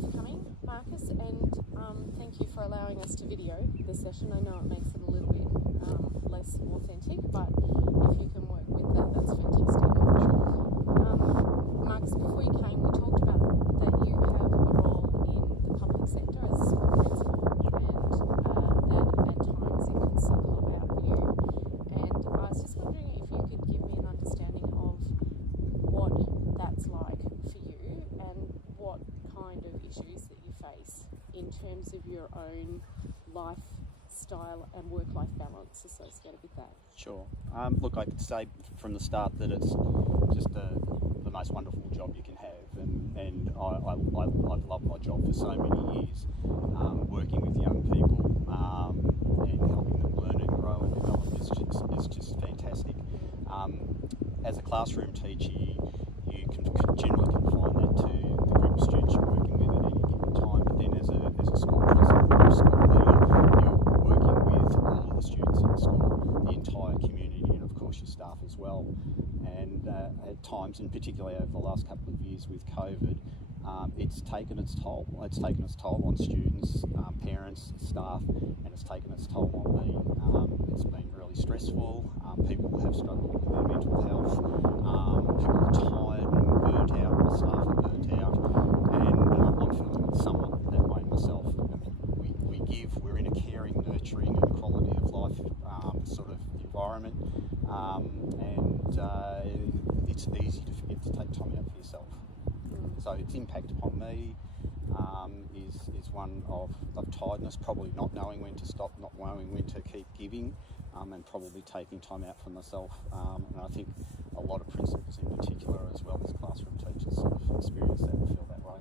thanks for coming, Marcus, and thank you for allowing us to video the session. I know it makes it a little bit less authentic, but if you can work with that, that's fantastic. Marcus, before you came, we talked about that you have a role in the public sector as a school principal, and that at times it can suck a lot out of you. And I was just wondering if you could give me an understanding of what that's like for you and what kind of issues that you face in terms of your own lifestyle and work-life balance associated with that. Sure. Look, I could say from the start that it's just the most wonderful job you can have, and I've loved my job for so many years, working with young people and helping them learn and grow and develop is just fantastic. As a classroom teacher, you can generally confine that to the group of students you're working with at any given time, but then as a school principal or school leader, you're working with all of the students in the school, the entire community, and of course your staff as well. And at times, and particularly over the last couple of years with COVID, it's taken its toll. It's taken its toll on students, parents, staff, and it's taken its toll on me. It's been really stressful. People have struggled with their mental health. People are tired and burnt out. The staff are burnt out, and I'm feeling somewhat that way myself. I mean, we're in a caring, nurturing, and quality of life sort of environment, and it's easy to forget to take time out for yourself. So its impact upon me is one of tiredness, probably not knowing when to stop, not knowing when to keep giving, and probably taking time out for myself. And I think a lot of principals in particular, as well as classroom teachers, sort of experience that and feel that way.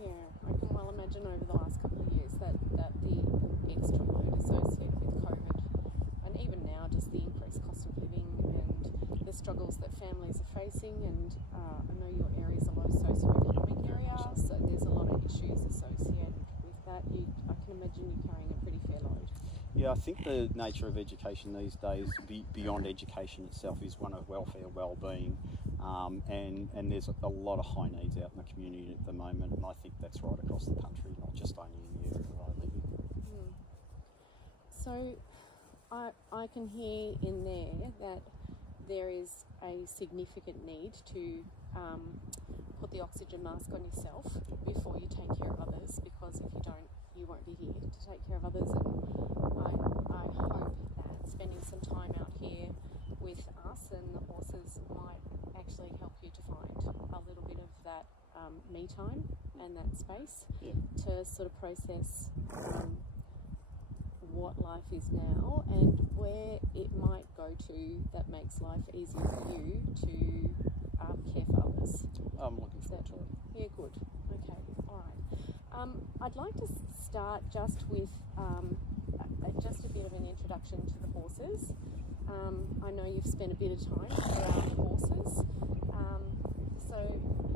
Yeah, I can well imagine over the last couple of years that the extra load associated with COVID, and even now just the increased cost of living and the struggles that families are facing, and I know your area is a low socioeconomic area, so there's a lot of issues associated with that. I can imagine you're carrying a pretty fair load. Yeah, I think the nature of education these days, beyond education itself, is one of welfare, well-being, and there's a lot of high needs out in the community at the moment, and I think that's right across the country, not just only in the area that I live in. So I can hear in there that there is a significant need to put the oxygen mask on yourself before you take care of others, because if you don't, you won't be here to take care of others. And I hope that spending some time out here with us and the horses might actually help you to find a little bit of that me time and that space to sort of process what life is now and where it might go to that makes life easier for you to care for others. I'm looking forward to it. Yeah, good. Okay, all right. I'd like to start just with just a bit of an introduction to the horses. I know you've spent a bit of time around the horses, so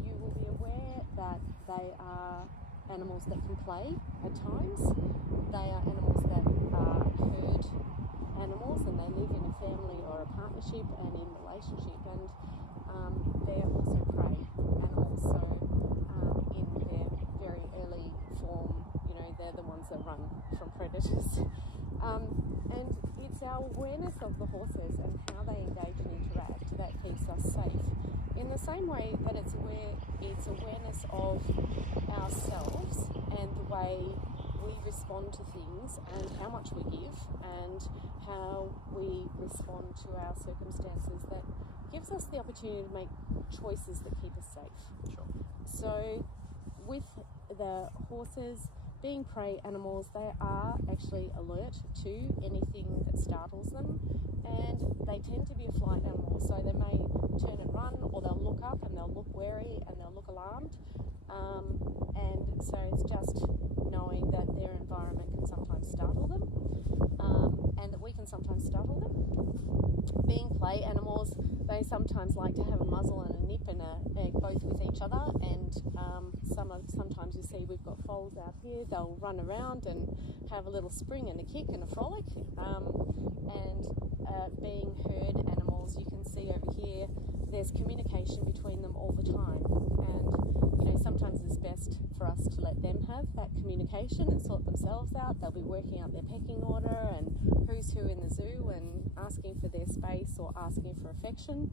you will be aware that they are animals that can play at times. They are animals that are herd animals, and they live in a family or a partnership and in relationship, and they're also prey animals. So in their very early form, they're the ones that run from predators. And it's our awareness of the horses and how they engage and interact that keeps us safe. In the same way that it's awareness of ourselves and the way we respond to things and how much we give and how we respond to our circumstances that gives us the opportunity to make choices that keep us safe. Sure. So with the horses being prey animals, they are actually alert to anything that startles them, and they tend to be a flight animal, so they may turn and run, or they'll look up and they'll look wary and they'll look alarmed, and so it's just knowing that their environment can sometimes startle them, and that we can sometimes startle them. Being play animals, they sometimes like to have a muzzle and a nip and both with each other, and sometimes you see we've got foals out here, they'll run around and have a little spring and a kick and a frolic, and being herd animals, you can see over here there's communication between them all the time, and sometimes it's best for us to let them have that communication and sort themselves out. They'll be working out their pecking order and who's who in the zoo and asking for their space or asking for affection.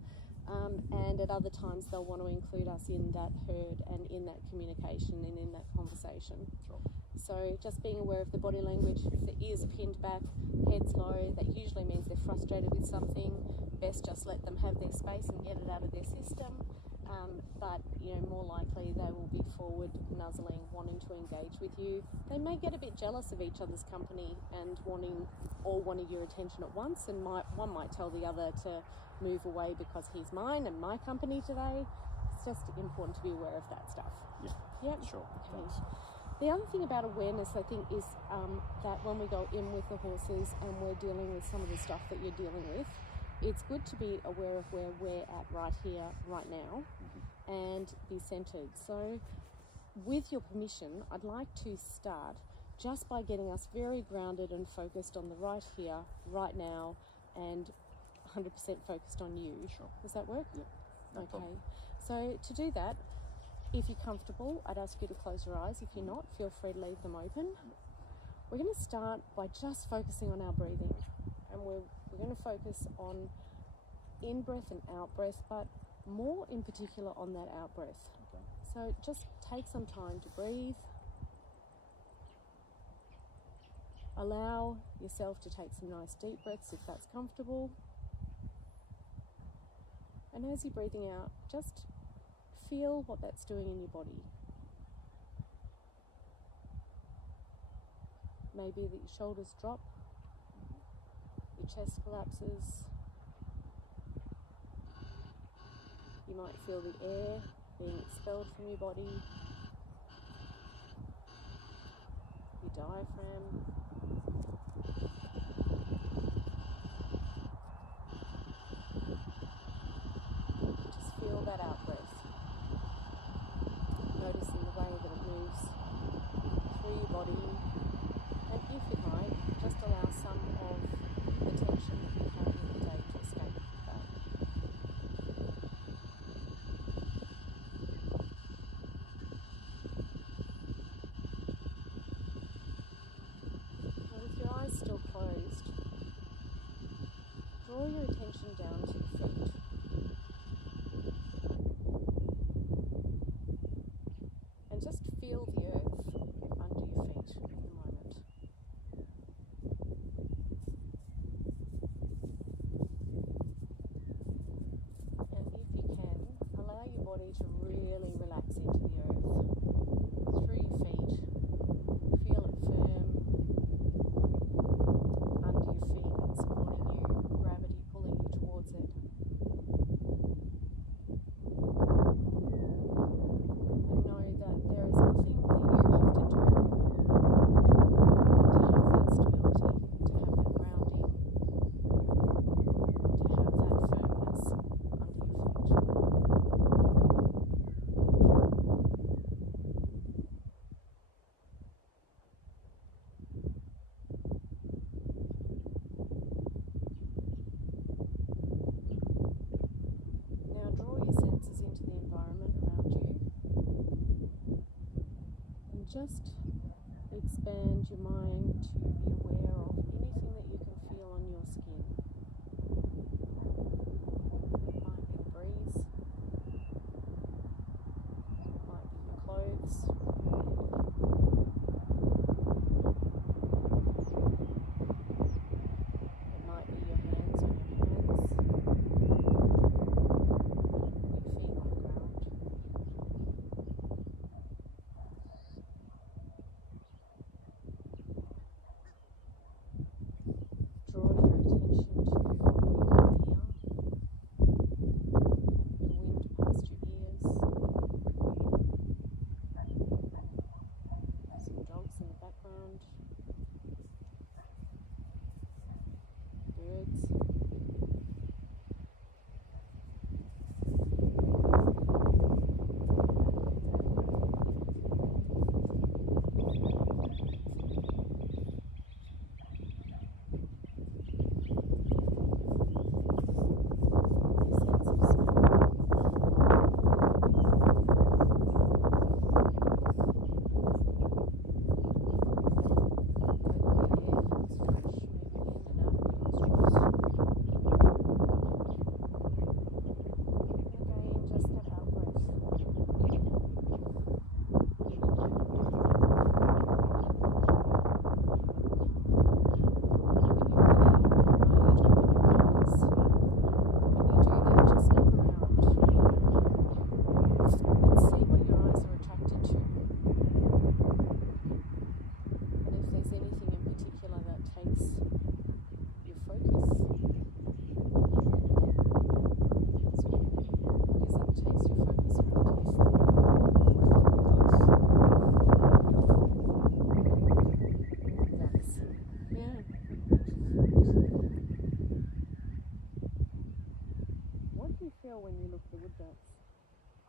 And at other times they'll want to include us in that herd and in that communication and in that conversation. Sure. So just being aware of the body language. If the ears are pinned back, head's low, that usually means they're frustrated with something. Best just let them have their space and get it out of their system. But more likely they will be forward, nuzzling, wanting to engage with you. They may get a bit jealous of each other's company and wanting your attention at once, and one might tell the other to move away because he's mine and my company today. It's just important to be aware of that stuff. Yeah. Yep. Sure. Okay. Thanks. The other thing about awareness, I think, is that when we go in with the horses and we're dealing with some of the stuff that you're dealing with, it's good to be aware of where we're at right here, right now, and be centered. So with your permission, I'd like to start just by getting us very grounded and focused on the right here, right now, and 100% focused on you. Sure. Does that work? Yeah. No Okay. problem. So to do that, if you're comfortable, I'd ask you to close your eyes. If you're not, feel free to leave them open. We're going to start by just focusing on our breathing, and we're going to focus on in-breath and out-breath, but more in particular on that out-breath. Okay. So just take some time to breathe. Allow yourself to take some nice deep breaths if that's comfortable. And as you're breathing out, just feel what that's doing in your body. Maybe that your shoulders drop, your chest collapses. You might feel the air being expelled from your body, your diaphragm. Just feel that out breath. Noticing the way that it moves through your body, and if you like, just allow some of the tension that you carry in the day to escape that. Now, with your eyes still closed, draw your attention down to your feet. And just feel the earth under your feet at the moment. And if you can, allow your body to really relax into the earth through your feet. Feel it firm under your feet and supporting you, gravity pulling you towards it. And know that there is nothing that you have to do to have that stability, to have that grounding, to have that firmness under your feet. Now draw your senses into the environment around you and just expand your mind to be aware of anything that you can feel on your skin. It might be the breeze, it might be your clothes, it might be your hands on your hands, your feet on the ground.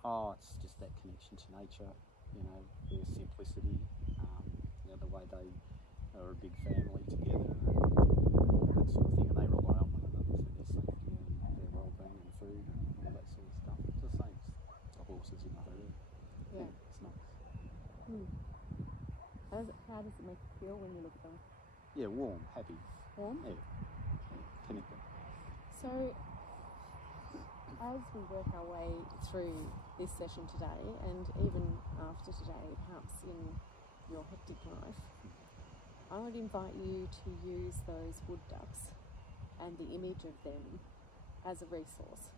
Oh, it's just that connection to nature, you know, their simplicity, you know, the way they are a big family together, and that sort of thing, and they rely on one another for their safety and their well-being and food and all that sort of stuff. It's the same as the horses in the herd. Yeah. It's nice. How does it make you feel when you look at them? Yeah, warm, happy. Warm? Yeah, connected. So, as we work our way through this session today, and even after today, perhaps in your hectic life, I would invite you to use those wood ducks and the image of them as a resource,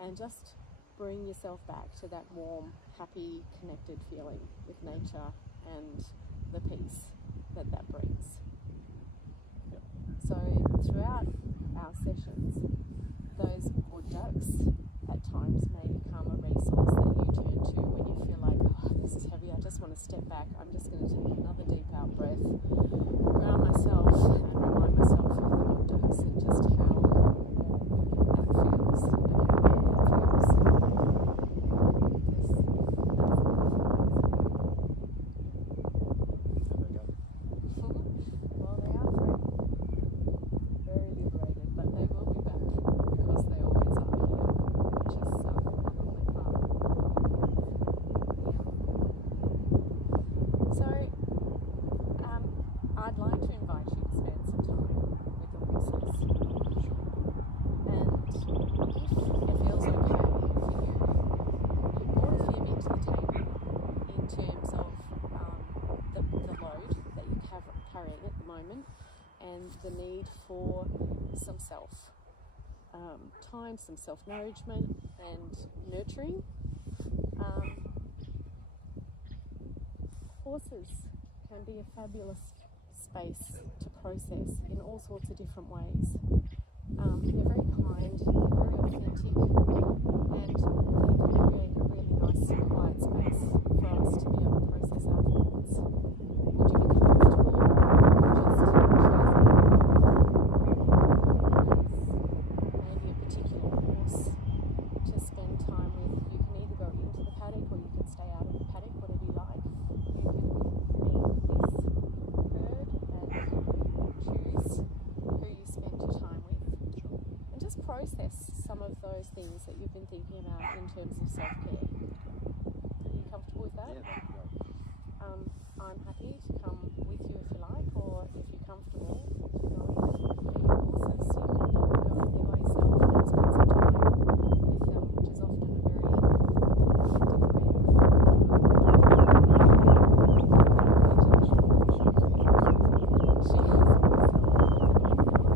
and just bring yourself back to that warm, happy, connected feeling with nature and the peace that that brings. Yep. So throughout our sessions, those wood ducks at times may become a resource that you turn to when you feel like, oh, this is heavy, I just want to step back, I'm just going to take another deep out breath, ground myself and remind myself of the wood ducks and just how that feels and how good that feels. Well, they are free. Very liberated, but they will be back because they always are here, which is a lovely part. So, I'd like to invite you to spend some time with the horses. And if it feels okay for you, you've brought a fair bit to the table in terms of the load that you're carrying at the moment, and the need for some self time, some self-nourishment and nurturing. Horses can be a fabulous space to process in all sorts of different ways. They're very kind, they're very authentic, and they can create a really nice quiet space for us to be able to process our thoughts. Would you be comfortable just choosing maybe a particular horse to spend time with? You can either go into the paddock or you can stay out of the paddock, whatever you like. You can meet this herd and choose who you spend your time with, and just process some of those things that you've been thinking about in terms of self-care. Are you comfortable with that? Yeah, that'd be great. I'm happy to come with you if you like, or if you're comfortable going with your horses, you can go there by yourself and spend some time with them, which is often a very effective way of She is.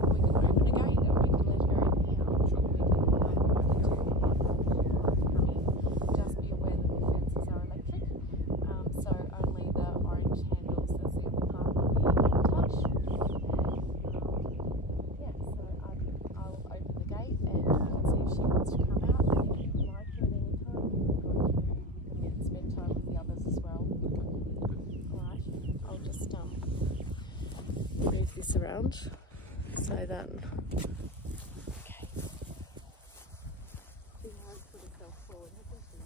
We can open a gate and we can let her in here. We can do just be aware that the fences are electric, so only the orange handles are the only part that we touch. And so I'll open the gate and you can see if she wants to come out. And if you would like her at any time, you can go through, you can spend time with the others as well. Alright, I'll just move this around so that she has put herself forward, hasn't she?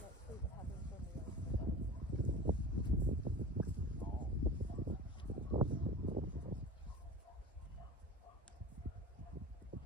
Let's see what happens when we open the gate. Some of us would like to attract some shit, but that's okay, Will. Just choose one at a time. Okay.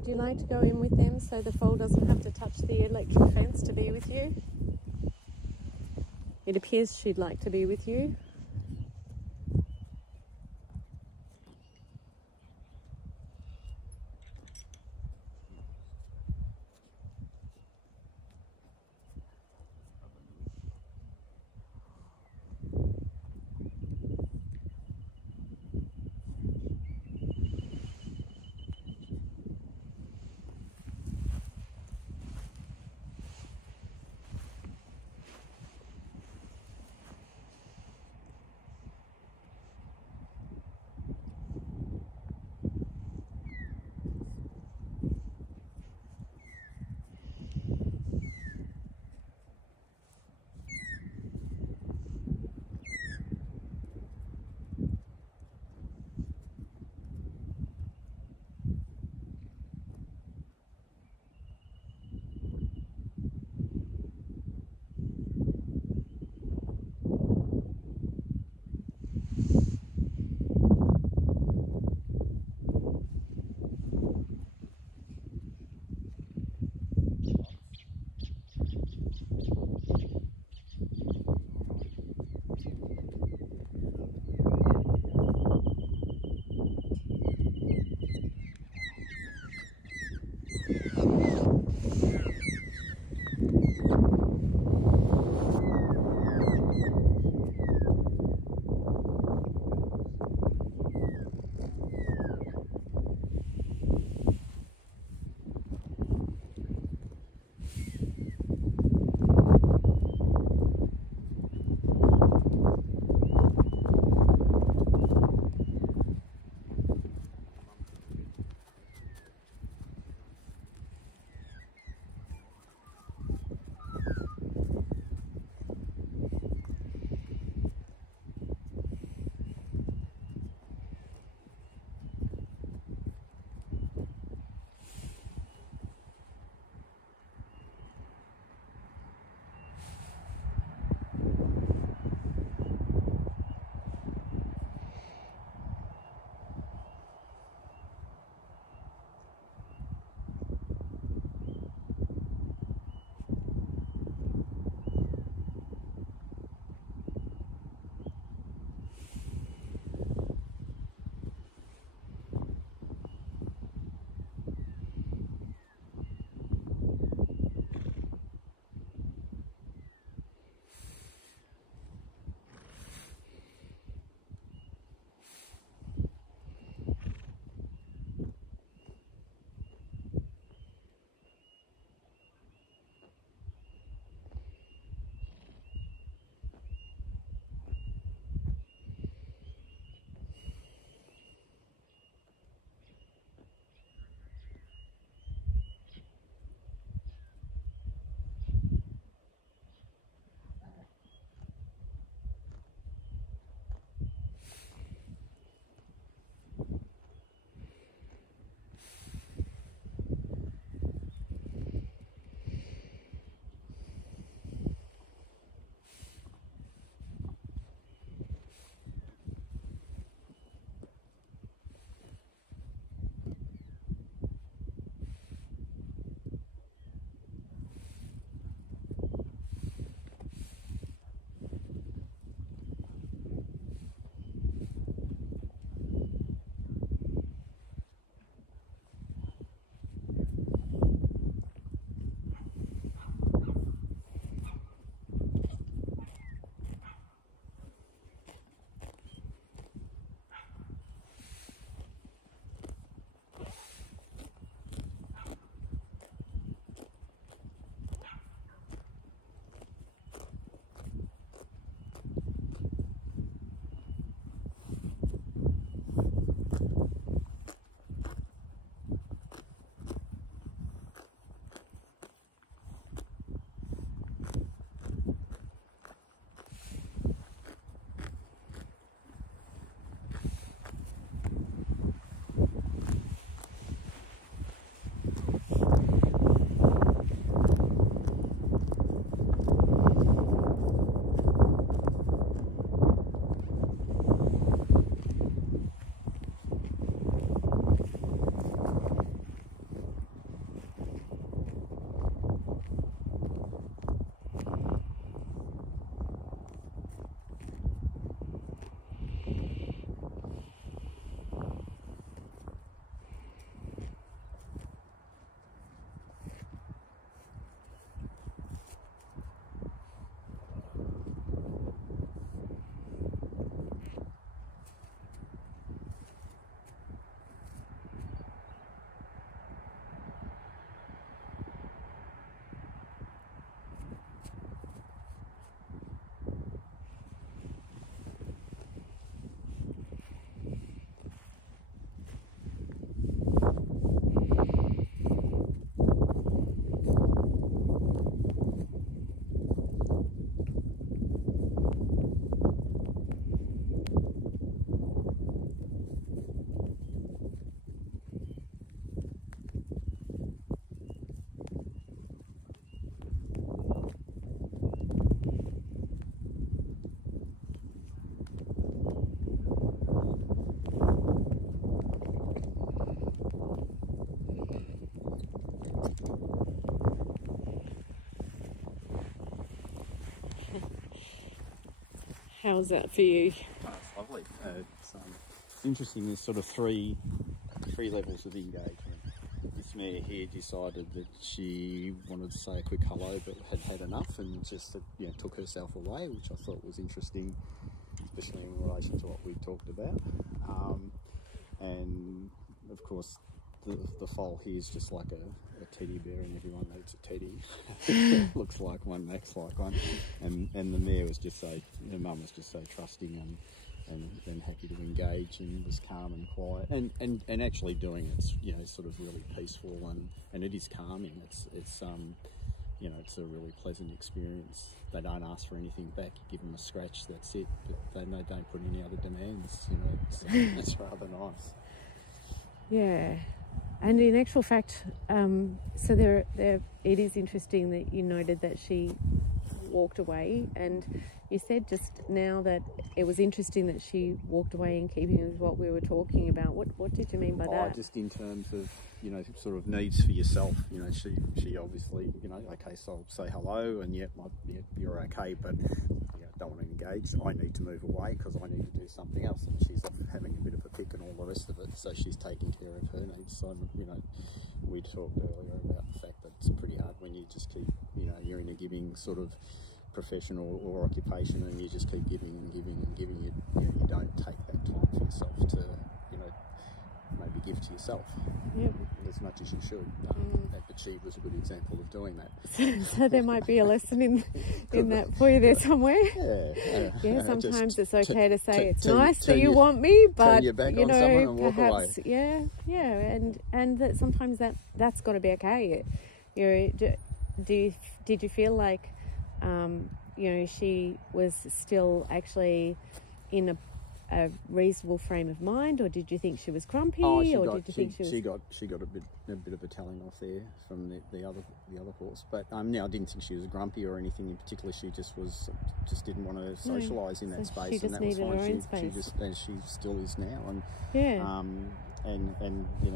Would you like to go in with them so the foal doesn't have to touch the electric fence to be with you? It appears she'd like to be with you. How's that for you? Oh, it's lovely. It's interesting. There's sort of three levels of engagement. This mare here decided that she wanted to say a quick hello, but had enough, and just took herself away, which I thought was interesting, especially in relation to what we talked about. And of course, the foal here is just like a teddy bear, and everyone needs a teddy. Looks like one, acts like one, and the mare was just so, her mum was just so trusting and happy to engage, and was calm and quiet, and actually doing it's sort of really peaceful, and it is calming. It's it's a really pleasant experience. They don't ask for anything back. You give them a scratch, that's it, but they don't put any other demands. It's rather nice. Yeah. And in actual fact, so there, it is interesting that you noted that she walked away, and you said just now that it was interesting that she walked away in keeping with what we were talking about. What did you mean by that? Just in terms of sort of needs for yourself. She obviously okay, so I'll say hello, and you're okay, but don't want to engage. I need to move away because I need to do something else, and she's off having a bit of a pick and all the rest of it. So she's taking care of her needs. So we talked earlier about the fact that it's pretty hard when you just keep you're in a giving sort of profession or occupation, and you just keep giving and giving and giving. You don't take that time for yourself to maybe give to yourself as much as you should. But she was a good example of doing that. So there might be a lesson in that for you there somewhere. Yeah. Sometimes it's okay to say it's nice that you want me, but turn your back on someone and walk perhaps away. and that sometimes that's got to be okay. Did you feel like she was still actually in a reasonable frame of mind, or did you think she was grumpy, she got a bit of a telling off there from the other horse, but I didn't think she was grumpy or anything in particular. She just didn't want to socialise in that space, she just and that was needed fine. her own space. And she still is now, and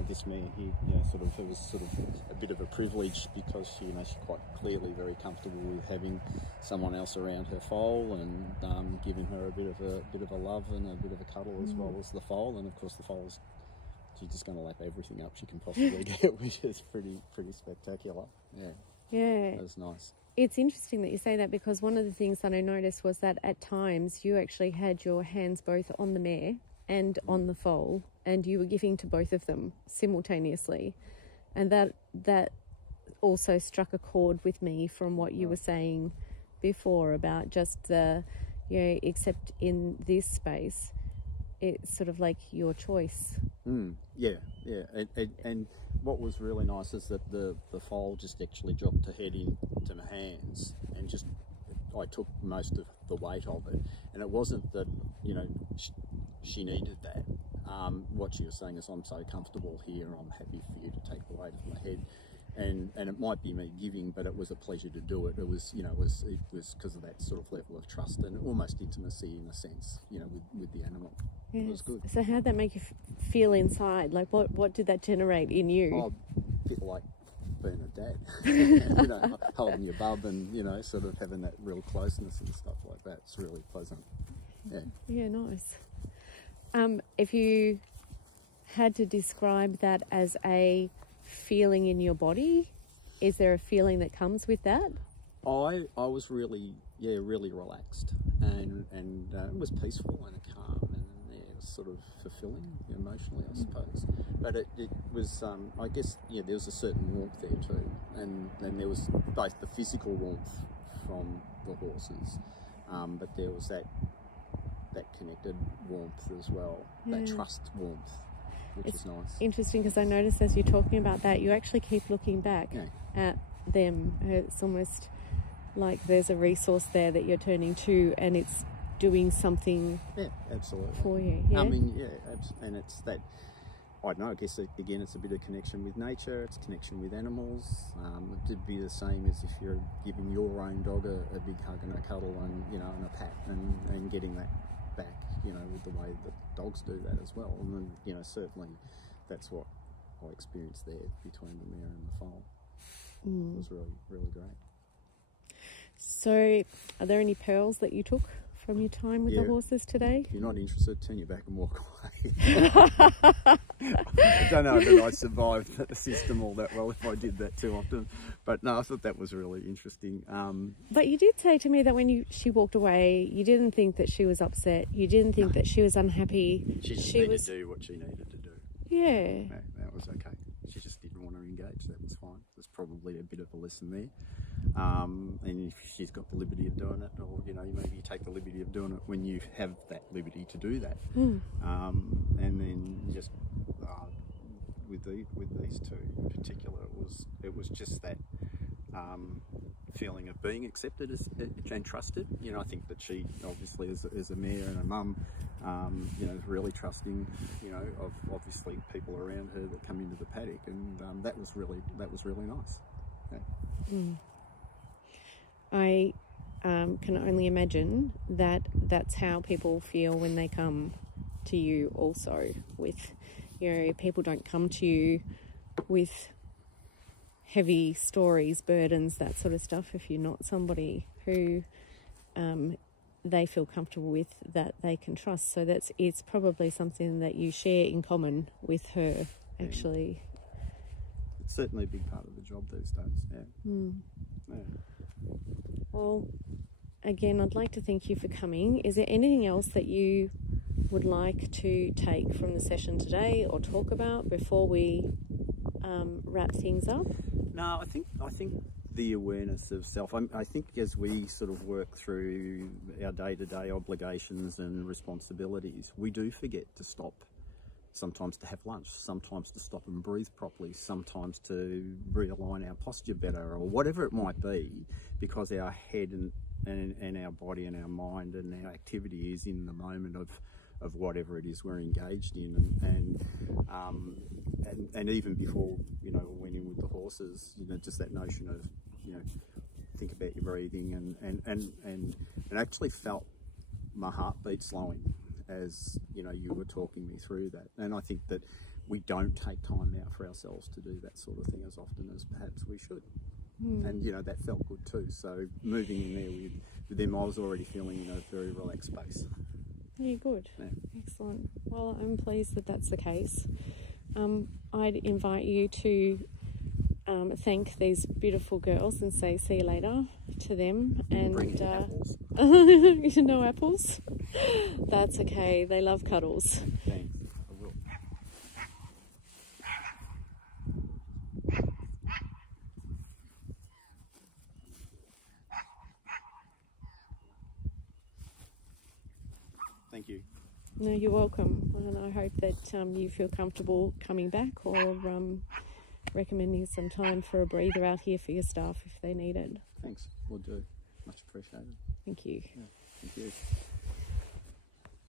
this mare here, it was sort of a bit of a privilege because she's quite clearly very comfortable with having someone else around her foal, and giving her a bit of a love and a bit of a cuddle as well as the foal. And of course the foal's she's just going to lap everything up she can possibly get, which is pretty spectacular. Yeah, that was nice. It's interesting that you say that, because one of the things that I noticed was that at times you actually had your hands both on the mare and on the foal, and you were giving to both of them simultaneously, and that also struck a chord with me from what you were saying before about just the except in this space it's sort of like your choice. And what was really nice is that the foal just actually dropped her head into my hands, and just I took most of the weight of it, and it wasn't that she needed that. What she was saying is, I'm so comfortable here, I'm happy for you to take the weight of my head, and it might be me giving, but it was a pleasure to do it. It was it was because of that sort of level of trust and almost intimacy in a sense, with the animal. Yes. It was good. So how did that make you feel inside? Like what did that generate in you? Oh, a bit like being a dad, holding your bub and sort of having that real closeness and stuff like that. It's really pleasant. Yeah, nice. If you had to describe that as a feeling in your body, is there a feeling that comes with that? I was really relaxed, and it was peaceful and calm, and it was sort of fulfilling emotionally, I suppose. But it was, I guess, there was a certain warmth there too, and then there was both the physical warmth from the horses, but there was that connected warmth as well, that trust warmth, which is nice. Interesting, because I noticed as you're talking about that, you actually keep looking back at them. It's almost like there's a resource there that you're turning to, and it's doing something absolutely for you. And it's that, I don't know, I guess again it's a bit of connection with nature, it's connection with animals. It'd be the same as if you're giving your own dog a big hug and a cuddle and and a pat, and getting that back, with the way that dogs do that as well. And then, certainly that's what I experienced there between the mare and the foal. It was really, really great. So, are there any pearls that you took from your time with the horses today? If you're not interested, turn your back and walk away. I don't know that I survived the system all that well if I did that too often. But no, I thought that was really interesting. But you did say to me that when she walked away, you didn't think that she was upset. You didn't think that she was unhappy. She just needed to do what she needed to do. Yeah. That was okay. She just didn't want to engage. That was fine. There's probably a bit of a lesson there. And if she's got the liberty of doing it, or maybe you take the liberty of doing it when you have that liberty to do that. And then just with these two in particular, it was just that feeling of being accepted and trusted. I think that she obviously as a mare and a mum, is really trusting, of obviously people around her that come into the paddock, and that was really nice. Yeah. I can only imagine that that's how people feel when they come to you also with, people don't come to you with heavy stories, burdens, that sort of stuff, if you're not somebody who they feel comfortable with, that they can trust. So it's probably something that you share in common with her, actually. It's certainly a big part of the job these days, yeah. Well, again, I'd like to thank you for coming. Is there anything else that you would like to take from the session today or talk about before we wrap things up? No, I think the awareness of self. I think as we sort of work through our day-to-day obligations and responsibilities, we do forget to stop. Sometimes to have lunch, sometimes to stop and breathe properly, sometimes to realign our posture better, or whatever it might be, because our head and our body and our mind and our activity is in the moment of whatever it is we're engaged in, and even before we went in with the horses, just that notion of think about your breathing and actually felt my heartbeat slowing as you were talking me through that. And I think that we don't take time out for ourselves to do that sort of thing as often as perhaps we should. And that felt good too. So moving in there with them, I was already feeling a very relaxed space. Yeah, good. Yeah. Excellent. Well, I'm pleased that that's the case. I'd invite you to thank these beautiful girls and say see you later to them. And apples. No apples? That's okay. They love cuddles. Thanks. I will. Thank you. No, you're welcome. And I hope that you feel comfortable coming back or recommending some time for a breather out here for your staff if they need it. Thanks. Will do. Much appreciated. Thank you. Yeah, thank you.